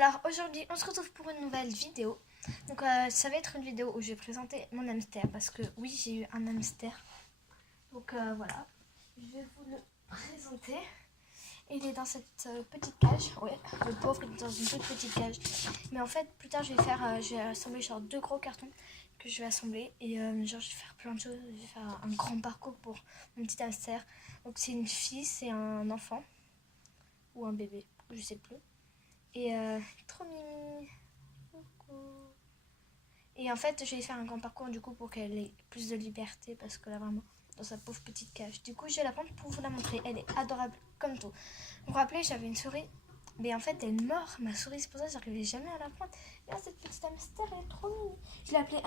Alors aujourd'hui on se retrouve pour une nouvelle vidéo. Donc ça va être une vidéo où je vais présenter mon hamster parce que oui, j'ai eu un hamster. Donc voilà, je vais vous le présenter. Il est dans cette petite cage. Ouais, le pauvre il est dans une toute petite cage. Mais en fait plus tard je vais assembler genre 2 gros cartons que je vais assembler. Et genre je vais faire plein de choses. Je vais faire un grand parcours pour mon petit hamster. Donc c'est une fille, c'est un enfant. Ou un bébé, je sais plus. Et trop mimi. Coucou. Et en fait, je vais faire un grand parcours du coup pour qu'elle ait plus de liberté parce que là vraiment dans sa pauvre petite cage. Du coup, je vais la prendre pour vous la montrer. Elle est adorable comme tout. Vous vous rappelez, j'avais une souris, mais en fait, elle est morte. Ma souris, c'est pour ça que j'arrivais jamais à la prendre. Et là, cette petite hamster, elle est trop mimi. Je l'ai appelée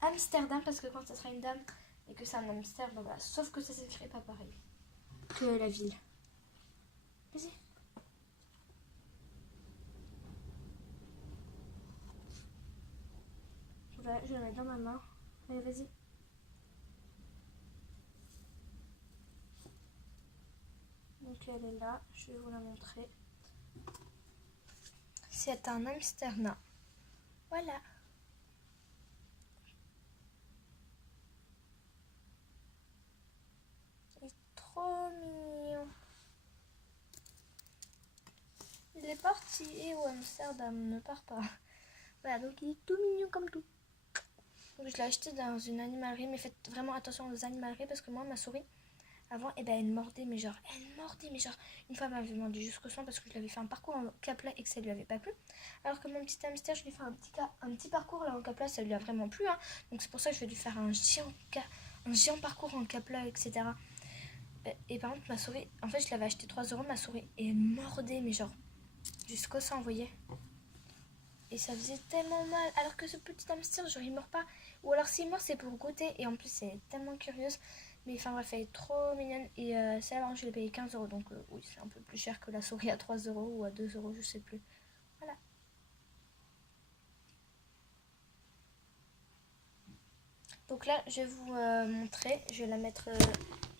Amsterdam parce que quand ça sera une dame et que c'est un hamster, ben voilà. Sauf que ça s'écrit pas pareil que la ville. Vas-y. Je vais la mettre dans ma main. Allez, vas-y. Donc elle est là, je vais vous la montrer. C'est un hamster nain. Voilà. Il est trop mignon. Il est parti. Et au Amsterdam, ne part pas. Voilà, donc il est tout mignon comme tout. Donc je l'ai acheté dans une animalerie, mais faites vraiment attention aux animaleries parce que moi, ma souris, avant, elle mordait, mais genre, une fois elle m'avait mordu jusqu'au sang parce que je l'avais fait un parcours en capla et que ça lui avait pas plu. Alors que mon petit hamster, je lui ai fait un petit parcours là en capla, ça lui a vraiment plu, hein. Donc c'est pour ça que je vais lui faire un géant parcours en capla, etc. Et par contre, ma souris, en fait, je l'avais acheté 3 € ma souris, et elle mordait, mais genre, jusqu'au sang, vous voyez. Et ça faisait tellement mal, alors que ce petit hamster, genre, il mord pas. Ou alors s'il mord, c'est pour goûter, et en plus, c'est tellement curieuse. Mais enfin bref, elle est trop mignonne. Et celle-là, je l'ai payé 15 €. Donc oui, c'est un peu plus cher que la souris à 3 € ou à 2 €, je sais plus. Voilà. Donc là, je vais vous montrer. Je vais la mettre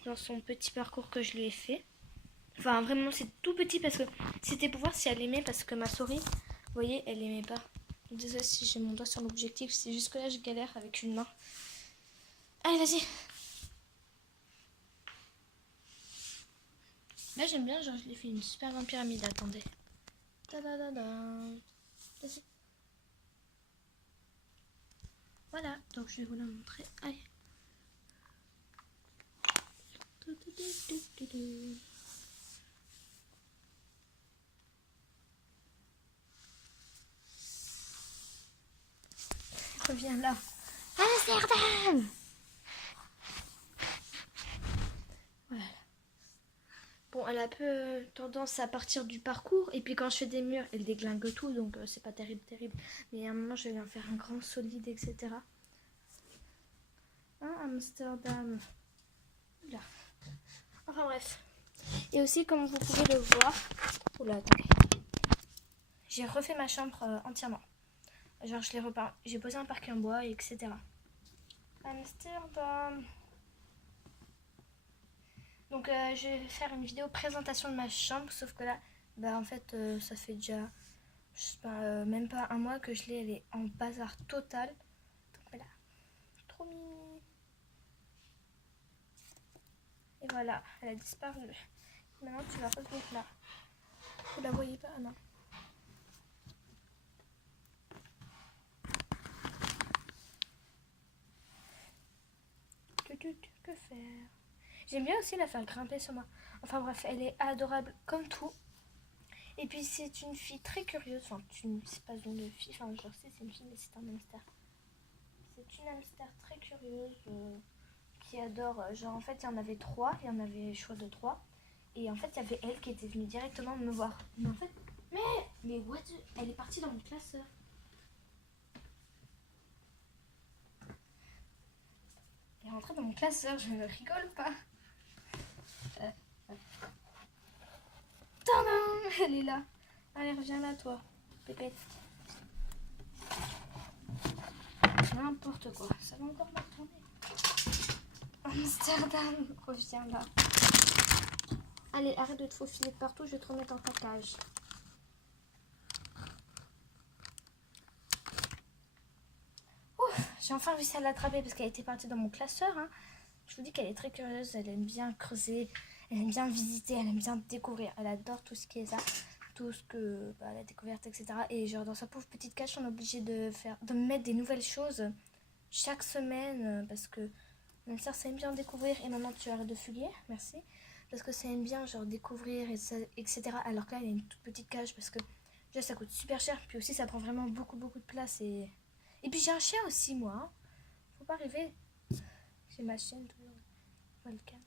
dans son petit parcours que je lui ai fait. Enfin, vraiment, c'est tout petit parce que c'était pour voir si elle aimait. Parce que ma souris, vous voyez, elle aimait pas. Désolée si j'ai mon doigt sur l'objectif. C'est juste que là, je galère avec une main. Allez, vas-y. Là, j'aime bien, genre, je l'ai fait une super grande pyramide. Attendez. Vas-y. Voilà, donc je vais vous la montrer. Allez. Reviens là. Amsterdam. Voilà. Bon, elle a un peu tendance à partir du parcours. Et puis quand je fais des murs, elle déglingue tout. Donc c'est pas terrible. Mais à un moment, je vais en faire un grand solide, etc. Hein, Amsterdam. Là. Enfin bref. Et aussi, comme vous pouvez le voir... Oula, attendez. J'ai refait ma chambre entièrement. Genre, je l'ai repeint. J'ai posé un parquet en bois, etc. Amsterdam. Donc, je vais faire une vidéo présentation de ma chambre. Sauf que là, bah en fait, ça fait déjà... Je sais pas, même pas un mois que je l'ai. Elle est en bazar total. Donc voilà. Trop mimi. Et voilà, elle a disparu. Maintenant, tu vas revenir là. Vous la voyez pas? Ah non. Que faire? J'aime bien aussi la faire grimper sur moi. Enfin bref, elle est adorable comme tout. Et puis c'est une fille très curieuse. Enfin, c'est pas une fille. Enfin, genre c'est une fille, mais c'est un hamster. C'est une hamster très curieuse qui adore. Genre en fait, il y en avait 3. Il y en avait choix de 3. Et en fait, il y avait elle qui était venue directement me voir. Mais en fait, mais what? Elle est partie dans mon classeur. Elle est rentrée dans mon classeur, je ne rigole pas. Tadam, elle est là. Allez, reviens là, toi, pépette. N'importe quoi, ça va encore mal tourner. Amsterdam, reviens là. Allez, arrête de te faufiler de partout, je vais te remettre dans ta cage. j'ai enfin réussi à l'attraper parce qu'elle était partie dans mon classeur. Hein. Je vous dis qu'elle est très curieuse, elle aime bien creuser, elle aime bien visiter, elle aime bien découvrir. Elle adore tout ce qui est ça, tout ce que la découverte, etc. Et genre dans sa pauvre petite cage, on est obligé de mettre des nouvelles choses chaque semaine parce que même ça aime bien découvrir. Et maintenant tu arrêtes de fuguer, merci. Parce que ça aime bien genre découvrir, etc. Alors que là, il y a une toute petite cage parce que déjà ça coûte super cher. Puis aussi, ça prend vraiment beaucoup de place. Et puis j'ai un chien aussi, moi. Hein. Faut pas rêver. J'ai ma chienne toujours. Welcome.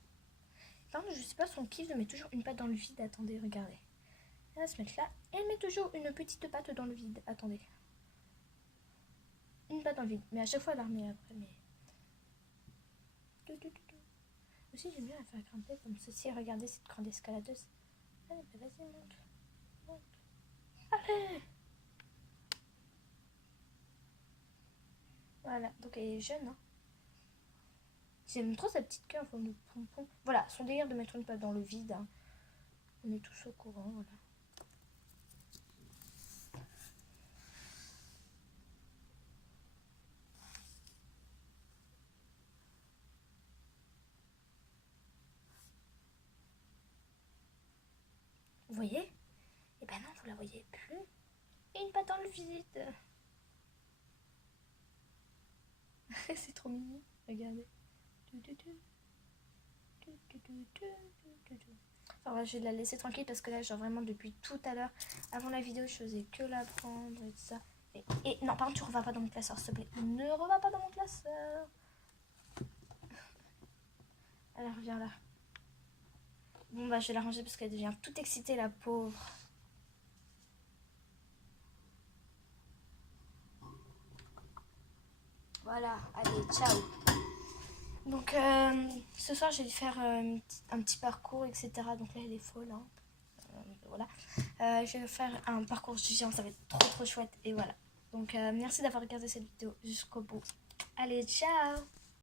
Par contre, je sais pas, son kiff de mettre toujours une patte dans le vide. Attendez, regardez. Elle va se mettre là. Elle met toujours une petite patte dans le vide. Attendez. Une patte dans le vide. Mais à chaque fois, elle la remet après. Mais... Aussi, j'aime bien la faire grimper comme ceci. Regardez cette grande escaladeuse. Allez, bah vas-y, monte. Monte. Allez. Voilà, donc elle est jeune. Hein. J'aime trop sa petite queue en forme de pompon. Voilà, son délire de mettre une patte dans le vide. Hein. On est tous au courant, voilà. Vous voyez? Eh ben non, vous la voyez plus. Et une patte dans le vide. C'est trop mignon. Regardez. Alors je vais la laisser tranquille parce que là, genre vraiment depuis tout à l'heure, avant la vidéo, je faisais que la prendre et tout ça. Et non, par contre, tu revas pas dans mon classeur, s'il te plaît. Ne revas pas dans mon classeur. Elle revient là. Bon bah je vais la ranger parce qu'elle devient toute excitée, la pauvre. Voilà, allez, ciao. Donc ce soir je vais faire un petit parcours, etc. Donc là elle est folle. Hein. Voilà. Je vais faire un parcours géant, ça va être trop chouette. Et voilà. Donc merci d'avoir regardé cette vidéo jusqu'au bout. Allez, ciao.